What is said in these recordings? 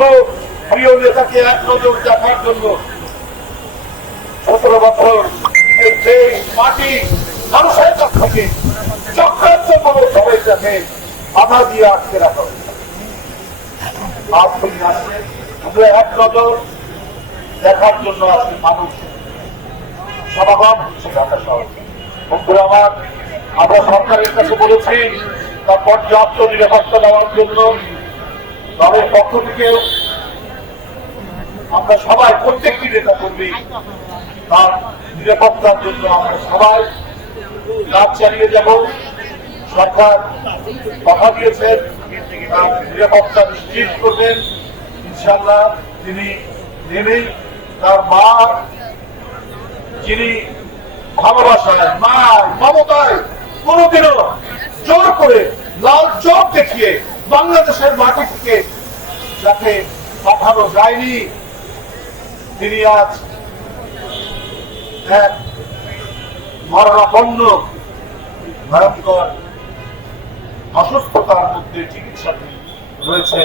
শুধু প্রিয় নেতাকে এক নজর দেখার জন্য 17 বছর যে মাটি মানুষের কাছ থেকে চক্রান্ত করে সবাই তাকে বাধা দিয়ে আটকে রাখা হয়েছে। আজ তিনি আসছেন শুধু এক নজর দেখার জন্য আসলে মানুষ সমাগম হচ্ছে ঢাকা শহরে। বন্ধুরা আমার, আমরা সরকারের কাছে বলেছি তার পর্যাপ্ত নিরাপত্তা দেওয়ার জন্য দলের পক্ষ থেকে আমরা সবাই প্রত্যেকটি নেতা কর্মী তার নিরাপত্তার জন্য আমরা সবাই কাজ চালিয়ে যাব। সরকার কথা দিয়েছেন নিরাপত্তা নিশ্চিত করবেন। ইনশাল্লাহ তিনি নেমেই তার মা যিনি ভালোবাসায় মায় মমতায় কোনদিনও জোর করে লাল চোখ দেখিয়ে বাংলাদেশের মাটি থেকে যাকে পাঠানো যায়নি, তিনি আজ এক মরণাপন্ন ভয়ঙ্কর অসুস্থতার মধ্যে চিকিৎসা রয়েছে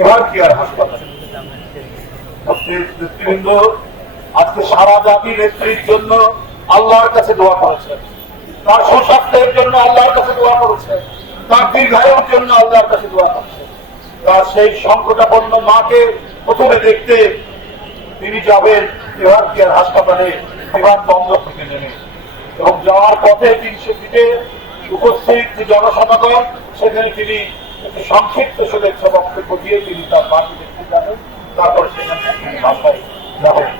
এভার কেয়ার হাসপাতালে। নেতৃবৃন্দ আজকে সারা জাতি নেত্রীর জন্য আল্লাহর কাছে দোয়া করেছেন, তার সুস্বাস্থ্যের জন্য আল্লাহর কাছে দোয়া করেছেন, তার দীর্ঘায়ুর জন্য আল্লাহর কাছে দোয়া করছেন। তার সেই সংকটাপন্ন মাকে প্রথমে দেখতে তিনি যাবেন এভার কেয়ার হাসপাতালে বিমানবন্দর থেকে নেমে, এবং যাওয়ার পথে 300 ফিটে উপস্থিত জনসমাগম সেখানে তিনি একটি সংক্ষিপ্ত শুভেচ্ছা বক্তব্য দিয়ে তিনি তার মাকে দেখতে যাবেন। তারপর সেখান থেকে তিনি বাসায় যাবেন।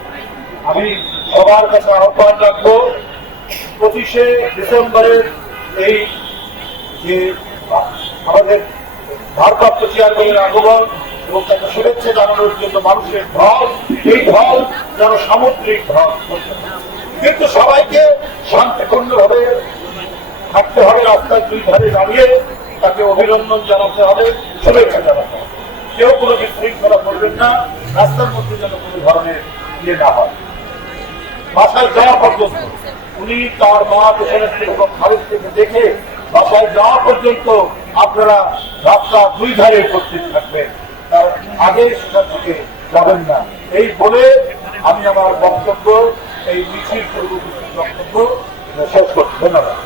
আমি সবার কাছে আহ্বান রাখবো 25শে ডিসেম্বরের এই যে আমাদের ভারপ্রাপ্ত চেয়ারম্যানের আগমন এবং তাকে শুভেচ্ছা জানানোর জন্য মানুষের ঢল, এই ঢল যেন সামুদ্রিক ঢল, কিন্তু সবাইকে শান্তিপূর্ণভাবে থাকতে হবে, রাস্তার দুই ধারে দাঁড়িয়ে তাকে অভিনন্দন জানাতে হবে, শুভেচ্ছা জানাতে হবে। কেউ কোনো বিশৃঙ্খলা করবেন না, রাস্তার মধ্যে যেন কোনো ধরনের ইয়ে না হয়। বাসায় যাওয়া পর্যন্ত উনি তার মা পেছনের এবং খারিজ থেকে দেখে বাসায় যাওয়া পর্যন্ত আপনারা রাস্তা দুই ধারে উপস্থিত থাকবেন, তার আগে সেখান থেকে যাবেন না। এই বলে আমি আমার বক্তব্য, এই মিছিল পূর্ববর্তী বক্তব্য শেষ করছি। ধন্যবাদ।